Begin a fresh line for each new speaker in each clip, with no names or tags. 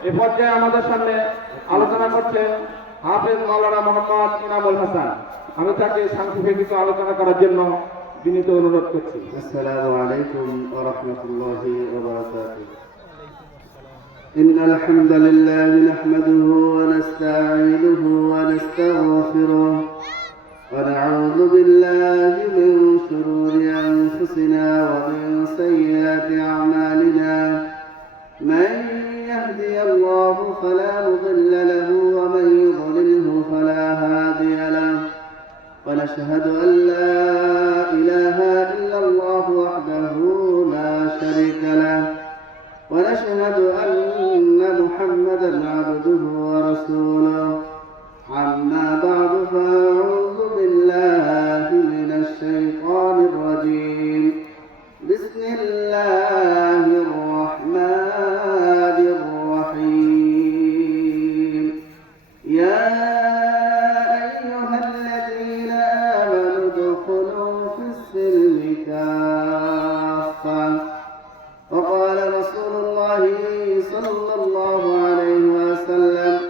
এ পর্যায়ে আমাদের সামনে আলোচনা করছেন হাফেজ মাওলানা মোহাম্মদ ইনামুল হাসান আমি তাকে সংক্ষেপে কিছু আলোচনা করার জন্য বিনীত অনুরোধ করছি
السلام عليكم ورحمة الله وبركاته إن الحمد لله نحمده ونستعينه ونستغفره ونعوذ بالله من شرور وقال رسول الله صلى الله عليه وسلم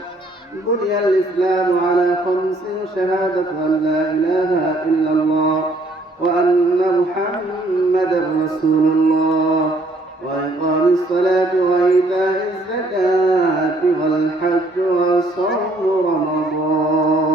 بني الإسلام على خمس شهادة أن لا إله إلا الله وأن محمدا رسول الله وإقام الصلاة وإيتاء الزكاة والحج وصوم رمضان.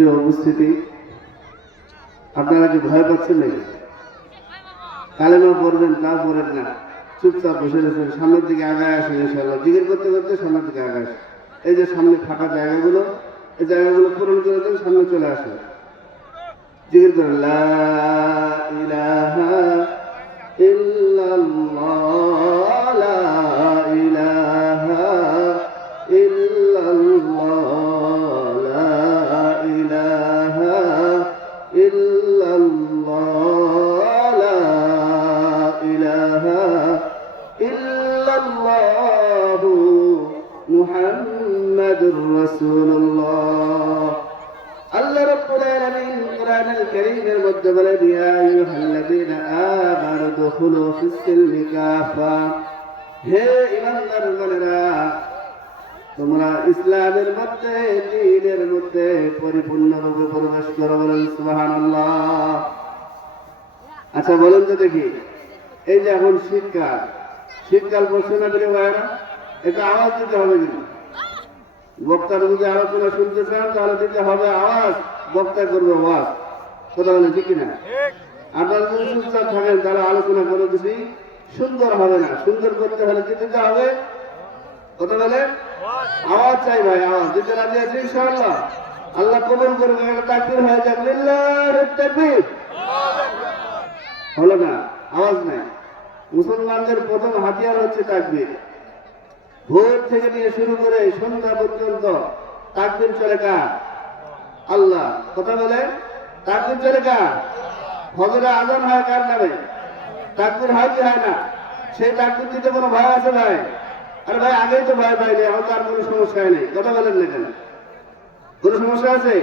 সুপ্রিয় উপস্থিতি আপনারা কি ভয় পাচ্ছেন নাকি? কালেমা পড়বেন তা পড়েন না। চুপচাপ বসে রয়েছেন, সামনের দিকে আগায় আসেন ইনশাল্লাহ জিজ্ঞেস করতে করতে সামনের দিকে আগায় আসেন। এই যে সামনে ফাঁকা জায়গাগুলো, এই জায়গাগুলো পূরণ করে দেন, সামনে চলে আসেন। জিজ্ঞেস করেন, লা ইলাহা ইল্লাল্লাহ কাফা হে ঈমানদারগণেরা তোমরা ইসলামের মধ্যে দ্বীনের মধ্যে পরিপূর্ণরূপে প্রবেশ করো বলেন সুবহানাল্লাহ। আচ্ছা বলেন তো দেখি এই যে এখন শীতকাল শীতকাল পড়ছে না বলে ভাইরা এটা আওয়াজ দিতে হবে কিন্তু। বক্তার যদি আলোচনা শুনতে চান তাহলে দিতে হবে আওয়াজ বক্তা করবে আওয়াজ। কথা বলে ঠিক না আপনারা যদি চুপচাপ থাকেন তাহলে আলোচনা করে যদি সুন্দর হবে না। সুন্দর করতে হলে কি দিতে হবে। কথা বলে? আওয়াজ চাই ভাই, আওয়াজ। দিতে রাজি আছে ইনশাআল্লাহ। আল্লাহ কবুল করবে একটা তাকবীর হয়ে যাক। লিল্লাহি তাকবীর। হলো না, আওয়াজ নাই। মুসলমানদের প্রথম হাতিয়ার হচ্ছে তাকবীর। ভোর থেকে নিয়ে শুরু করে সন্ধ্যা পর্যন্ত তাকদিন চলে কার? আল্লাহ। কথা বলে? তাকদিন চলে কার? ফজরে আজান হয় কার নামে? তাকদিন হয় কি হয় না। সেই তাকদিন দিতে কোনো ভয় আছে ভাই? আরে ভাই, আগেই তো ভয় পাইনি আমার তার কোনো সমস্যা নেই। কথা বলেন না কেন? কোনো সমস্যা আছে?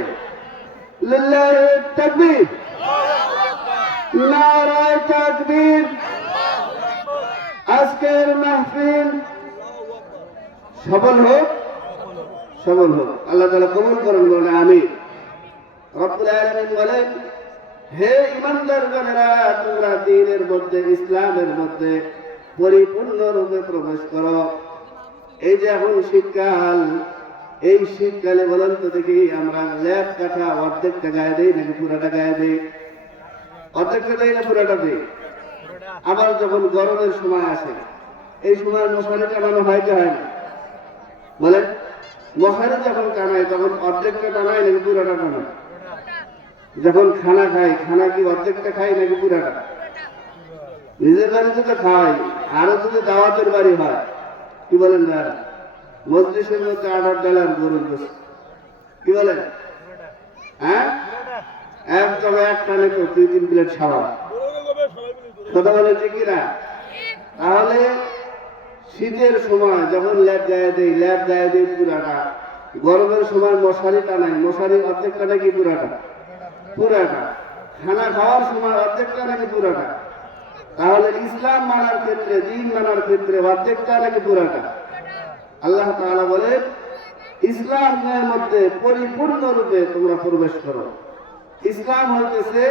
তাকবীর। আজকের মাহফিল সফল হোক সফল হোক। আল্লাহ তালা কবুল করেন বলে আমি রব্বুল আলামিন বলেন হে ইমানদার তোমরা দিনের মধ্যে, ইসলামের মধ্যে পরিপূর্ণ রূপে প্রবেশ করো। এই যে এখন শীতকাল, এই শীতকালে বলেন তো দেখি, আমরা ল্যাব কাঠা অর্ধেকটা গায়ে দেই নাকি পুরাটা গায়ে দেই? অর্ধেকটা দেই না পুরাটা দেই? আবার যখন গরমের সময় আসে, এই সময় মশারি টানানো হয় কি হয় না? বলে মশারি যখন টানায়, তখন অর্ধেকটা টানায় নাকি পুরাটা টানায়? যখন খানা খাই, খানা কি অর্ধেকটা খাই নাকি পুরাটা? নিজের বাড়িতে তো খাই, আরও যদি দাওয়াতের বাড়ি হয়, কি বলেন দাদা মসজিদের মধ্যে আট ডলার গরুর কি বলেন? হ্যাঁ? একদম এক টানে তো দুই তিন প্লেট খাওয়া। কথা বলে ঠিক কিনা? তাহলে শীতের সময় যখন ল্যাব গায়ে দেই, ল্যাব গায়ে দেই পুরাটা। গরমের সময় মশারি টানায় মশারি অর্ধেকটা নাকি পুরাটা? পুরাটা খানা খাওয়ার সময় অর্ধেকটা নাকি পুরাটা তাহলে ইসলাম মানার ক্ষেত্রে, দিন মানার ক্ষেত্রে অর্ধেকটা নাকি পুরাটা আল্লাহ তাআলা বলে ইসলামের মধ্যে পরিপূর্ণ রূপে তোমরা প্রবেশ করো। ইসলাম হইতেছে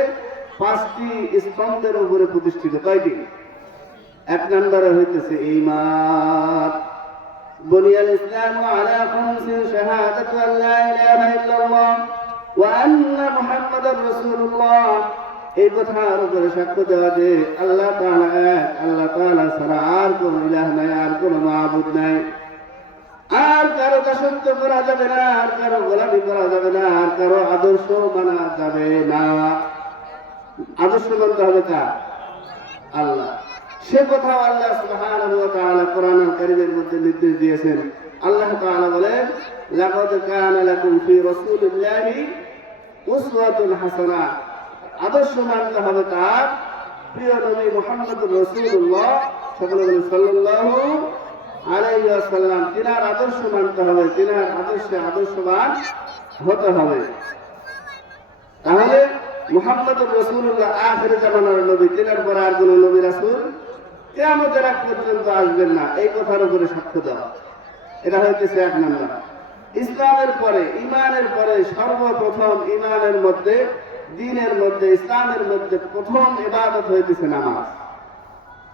পাঁচটি স্তম্ভের উপরে প্রতিষ্ঠিত। কয়টি? এক নম্বরে হইতেছে ইমান বুনিয়াল ইসলাম আলা খামসিন শাহাদাতু আন লা ইলাহা ইল্লাল্লাহ। ওয়া আন্না মুহাম্মাদার রাসূলুল্লাহ। এই কথার উপরে সাক্ষ্য দেওয়া যে আল্লাহ তাআলা আল্লাহ তাআলা ছাড়া আর কোনো ইলাহ নাই, আর কোনো মাবুদ নাই। আর কারও দাসত্ব করা যাবে না, আর কারও গোলামি করা যাবে না, আর কারও আদর্শ মানা যাবে না। আদর্শ হবে আল্লাহ। সে কথা আল্লাহ সুবহানাহু ওয়া তাআলা কোরআনুল কারীমের মধ্যে নির্দেশ দিয়েছেন। আল্লাহ তাআলা বলেন, লাকাদ কানা লাকুম ফি রাসূলিল্লাহি উসওয়াতুন হাসানা। আদর্শ মানতে হবে তার। প্রিয় নবী মুহাম্মদুর রাসূলুল্লাহ সকলে সাল্লাল্লাহু আলাইহি ওয়াসাল্লাম, তিনার আদর্শ মানতে হবে, তিনার আদর্শে আদর্শবান হতে হবে। তাহলে মুহাম্মদ রসুল্লাহ আখের জামানার নবী, তিনার পরে আর কোন নবী রাসুল এক পর্যন্ত আসবেন না। এই কথার উপরে সাক্ষ্য দেওয়া। এটা হইতেছে এক নম্বর। ইসলামের পরে ইমানের পরে সর্বপ্রথম ইমানের মধ্যে, দিনের মধ্যে, ইসলামের মধ্যে প্রথম ইবাদত হইতেছে নামাজ।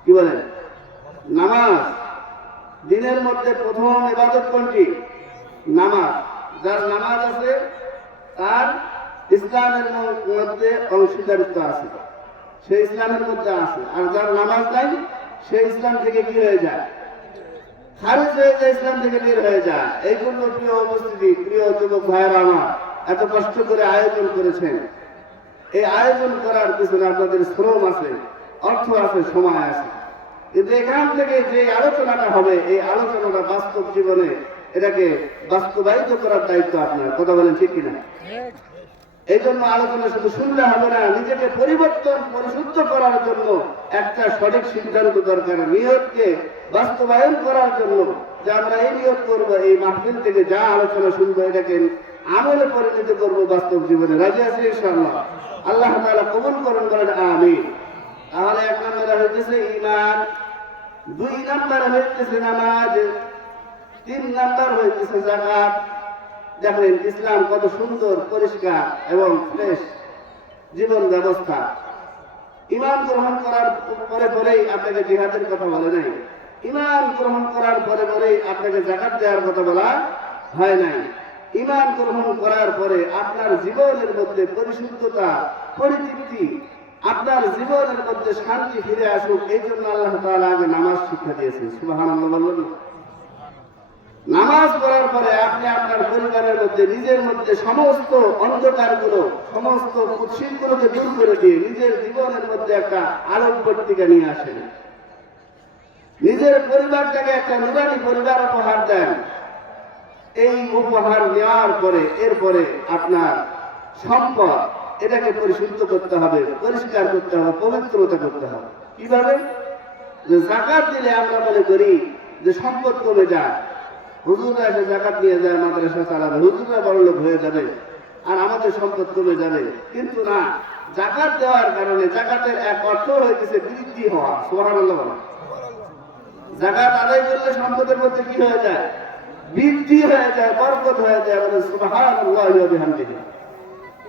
কি বলেন? নামাজ। দিনের মধ্যে প্রথম ইবাদত কোনটি? নামাজ। যার নামাজ আছে, তার ইসলামের মধ্যে অংশীদারিত্ব আছে। সে ইসলামের মধ্যে আছে। আর যার নামাজ নাই, সে ইসলাম থেকে কি হয়ে যায়? খারিজ হয়ে যায় ইসলাম থেকে বের হয়ে যায় প্রিয় প্রিয় যুবক আমার, এত কষ্ট করে আয়োজন করেছেন। এই আয়োজন করার পিছনে আপনাদের শ্রম আছে, অর্থ আছে, সময় আছে। কিন্তু এখান থেকে যে আলোচনাটা হবে, এই আলোচনাটা বাস্তব জীবনে এটাকে বাস্তবায়িত করার দায়িত্ব আপনার। কথা বলেন ঠিক কিনা? এই জন্য আলোচনা শুধু শুনলে হবে না, নিজেকে পরিবর্তন, পরিশুদ্ধ করার জন্য একটা সঠিক সিদ্ধান্ত দরকার। নিয়তকে বাস্তবায়ন করার জন্য যে আমরা এই নিয়ত করব, এই মাহফিল থেকে যা আলোচনা শুনব এটাকে আমলে পরিণত করব বাস্তব জীবনে। রাজি আছে ইনশাআল্লাহ? আল্লাহ তাআলা কবুল করুন বলেন, আমিন। তাহলে এক নম্বরে হইতেছে ইমান দুই নম্বরে হইতেছে নামাজ, তিন নম্বর হইতেছে জাকাত দেখেন ইসলাম কত সুন্দর, পরিষ্কার এবং ফ্রেশ জীবন ব্যবস্থা। ইমান গ্রহণ করার পরে পরেই আপনাকে জিহাদের কথা বলে নাই। ইমান গ্রহণ করার পরে পরেই আপনাকে জাকাত দেওয়ার কথা বলা হয় নাই। ইমান গ্রহণ করার পরে আপনার জীবনের মধ্যে পরিশুদ্ধতা, পরিতৃপ্তি, আপনার জীবনের মধ্যে শান্তি ফিরে আসুক, এই জন্য আল্লাহ তাআলা আগে নামাজ শিক্ষা দিয়েছেন। সুবহানাল্লাহ বললেন? নামাজ পড়ার পরে আপনি আপনার পরিবারের মধ্যে, নিজের মধ্যে সমস্ত অন্ধকারগুলো, সমস্ত কুৎসিতগুলোকে দূর করে দিয়ে নিজের জীবনের মধ্যে একটা আলোক পত্রিকা নিয়ে আসেন। নিজের পরিবারটাকে একটা নুরানি পরিবার উপহার দেন। এই উপহার নেওয়ার পরে, এরপরে আপনার সম্পদ, এটাকে পরিশুদ্ধ করতে হবে, পরিষ্কার করতে হবে, পবিত্রতা করতে হবে। কীভাবে? যে জাকাত দিলে আমরা মনে করি যে সম্পদ কমে যায়। হুজুররা এসে জাকাত নিয়ে যায় মাদ্রাসা চালাবে, হুজুররা বড় লোক হয়ে যাবে। আর আমাদের সম্পদ কমে যাবে। কিন্তু না, জাকাত দেওয়ার কারণে জাকাতের এক অর্থ হয়েছে বৃদ্ধি হওয়া। বলা জাকাত আদায় করলে সম্পদের মধ্যে কি হয়ে যায়? বৃদ্ধি হয়ে যায়, বরকত হয়ে যায় আমাদের বিহামদিহি।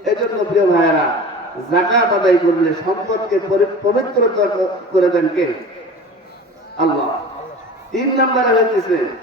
এই জন্য প্রিয় ভাইয়েরা, জাকাত আদায় করলে সম্পদকে পরি- পবিত্র করে দেন কে? আল্লাহ। তিন নম্বরে হইতেছে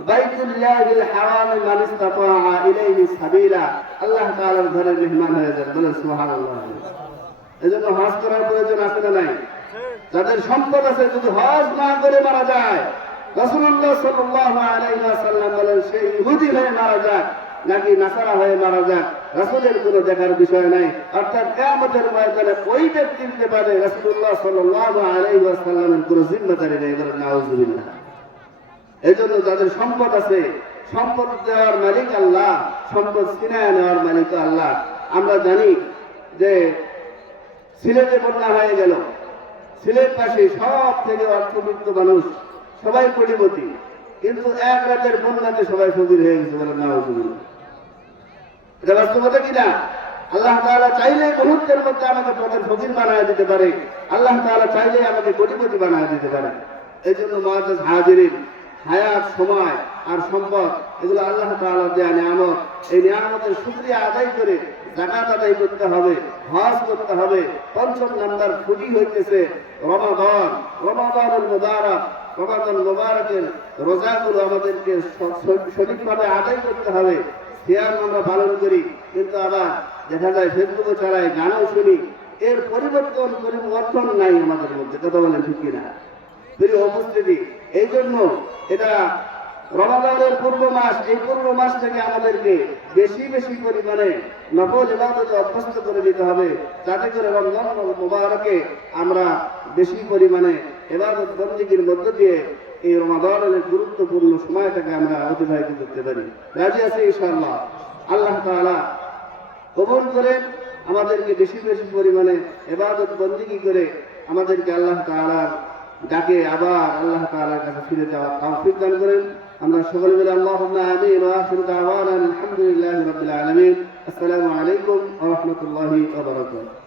বাইতুল্লাহিল হারামে হয়ে না সম্পদ আছে যদি হজ না করে মারা যায় বলেন সেই ইহুদি হয়ে মারা যায় নাকি নাসারা হয়ে মারা রাসূলের কোনো দেখার বিষয় নাই অর্থাৎ ওই ব্যক্তি পারে রাসূলুল্লাহ সাল্লাল্লাহু আলাইহি ওয়াসাল্লামের কোনো জিম্মাদারি নেই এজন্য যাদের সম্পদ আছে, সম্পদ দেওয়ার মালিক আল্লাহ, সম্পদ ছিনায় নেওয়ার মালিক আল্লাহ। আমরা জানি যে সিলেটে বন্যা হয়ে গেল। সিলেট পাশে সব থেকে অর্থবিত্ত মানুষ, সবাই কোটিপতি। কিন্তু এক রাতের বন্যাতে সবাই ফকির হয়ে গেছে বলে না এটা বাস্তবতা কিনা আল্লাহ তাআলা চাইলে মুহূর্তের মধ্যে আমাকে পথের ফকির বানায় দিতে পারে। আল্লাহ তাআলা চাইলে আমাকে কোটিপতি বানায় দিতে পারে। এই জন্য মহাজাজ হাজিরিন হায়াত, সময় আর সম্পদ, এগুলো আল্লাহ তাআলা দেয়া নিয়ামত। এই নিয়ামতের শুকরিয়া আদায় করে জাকাত আদায় করতে হবে, হজ করতে হবে। পঞ্চম নাম্বার খুঁটি হইতেছে রমাদান। রমাদানুল মুবারক, রমাদান মুবারকের রোজাগুলো আমাদেরকে সঠিকভাবে আদায় করতে হবে। সিয়াম আমরা পালন করি, কিন্তু আবার দেখা যায় ফেসবুকও চালাই গানও শুনি। এর পরিবর্তন পরিবর্তন নাই আমাদের মধ্যে, কথা বলেন ঠিক কিনা? প্রিয় এই জন্য এটা রমাদানের পূর্ব মাস, এই পূর্ব মাস থেকে আমাদেরকে বেশি বেশি পরিমাণে নফল ইবাদতে অভ্যস্ত করে দিতে হবে। যাতে করে রমজান মোবারকে আমরা বেশি পরিমাণে এবাদত বন্দীগীর মধ্য দিয়ে এই রমাদানের গুরুত্বপূর্ণ সময়টাকে আমরা অতিবাহিত করতে পারি। রাজি আছে ইনশাআল্লাহ। আল্লাহ তাআলা কবুল করেন, আমাদেরকে বেশি বেশি পরিমাণে এবাদত বন্দিগি করে আমাদেরকে আল্লাহ তাআলার ডাকে আবার আল্লাহ তাআলার কাছে ফিরে যাওয়ার তৌফিক দান করেন। আমরা সকলে মিলে আল্লাহুম্মা আমিন ওয়া আখিরু দাওয়ানা আলহামদুলিল্লাহি রাব্বিল আলামিন। আসসালামু আলাইকুম ওয়া রাহমাতুল্লাহি ওয়া বারাকাতুহু।